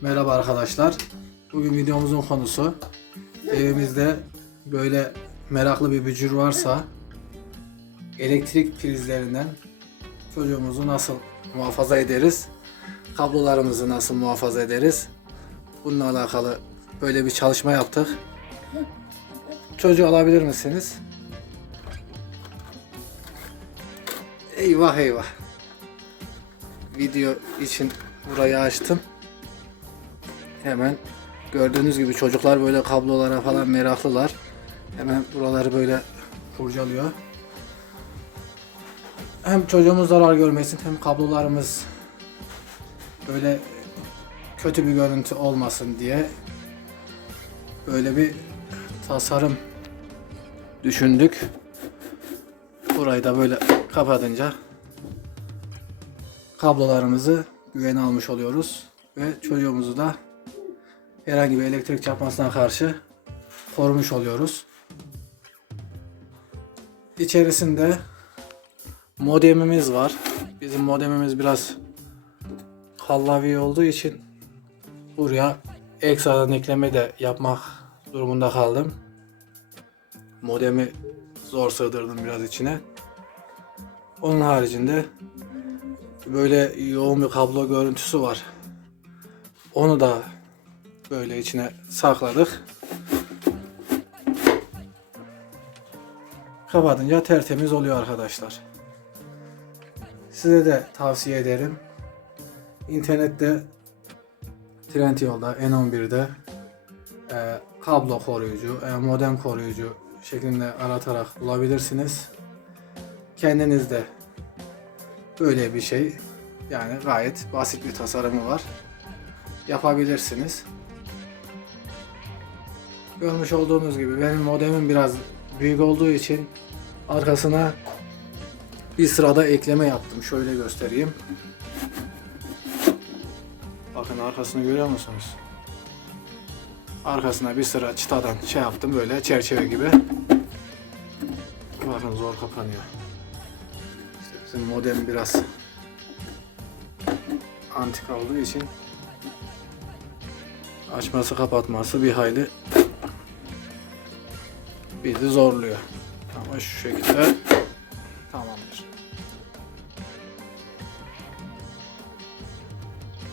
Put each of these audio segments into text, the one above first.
Merhaba arkadaşlar. Bugün videomuzun konusu evimizde böyle meraklı bir bücür varsa elektrik prizlerinden çocuğumuzu nasıl muhafaza ederiz? Kablolarımızı nasıl muhafaza ederiz? Bununla alakalı böyle bir çalışma yaptık. Çocuğu alabilir misiniz? Eyvah eyvah. Video için burayı açtım. Hemen gördüğünüz gibi çocuklar böyle kablolara falan meraklılar. Hemen buraları böyle kurcalıyor. Hem çocuğumuz zarar görmesin hem kablolarımız böyle kötü bir görüntü olmasın diye böyle bir tasarım düşündük. Burayı da böyle kapatınca kablolarımızı güvene almış oluyoruz ve çocuğumuzu da herhangi bir elektrik çarpmasına karşı korumuş oluyoruz. İçerisinde modemimiz var. Bizim modemimiz biraz kallavi olduğu için buraya ekstradan ekleme de yapmak durumunda kaldım. Modemi zor sığdırdım biraz içine. Onun haricinde böyle yoğun bir kablo görüntüsü var. Onu da böyle içine sakladık. Kapatınca tertemiz oluyor arkadaşlar. Size de tavsiye ederim. İnternette Trendyol'da N11'de e, kablo koruyucu, e, modem koruyucu şeklinde aratarak bulabilirsiniz. Kendiniz de böyle bir şey yani gayet basit bir tasarımı var. Yapabilirsiniz. Görmüş olduğunuz gibi benim modemim biraz büyük olduğu için arkasına bir sırada ekleme yaptım. Şöyle göstereyim. Bakın arkasını görüyor musunuz? Arkasına bir sıra çıtadan şey yaptım böyle çerçeve gibi. Bakın zor kapanıyor. İşte bizim modem biraz antik olduğu için açması kapatması bir hayli bizi zorluyor. Ama şu şekilde tamamdır.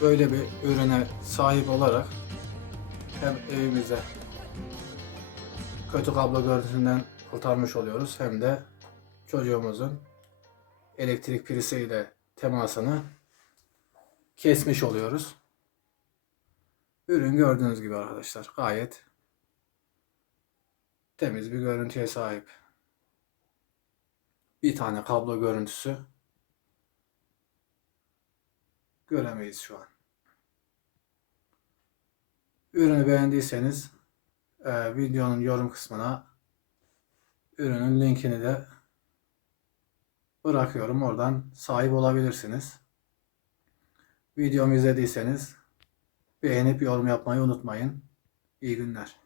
Böyle bir ürüne sahip olarak hem evimize kötü kablo görüntüsünden kurtarmış oluyoruz hem de çocuğumuzun elektrik prisiyle temasını kesmiş oluyoruz. Ürün gördüğünüz gibi arkadaşlar gayet temiz bir görüntüye sahip. Bir tane kablo görüntüsü göremeyiz şu an. Ürünü beğendiyseniz e, videonun yorum kısmına ürünün linkini de bırakıyorum. Oradan sahip olabilirsiniz. Videomu izlediyseniz beğenip yorum yapmayı unutmayın. İyi günler.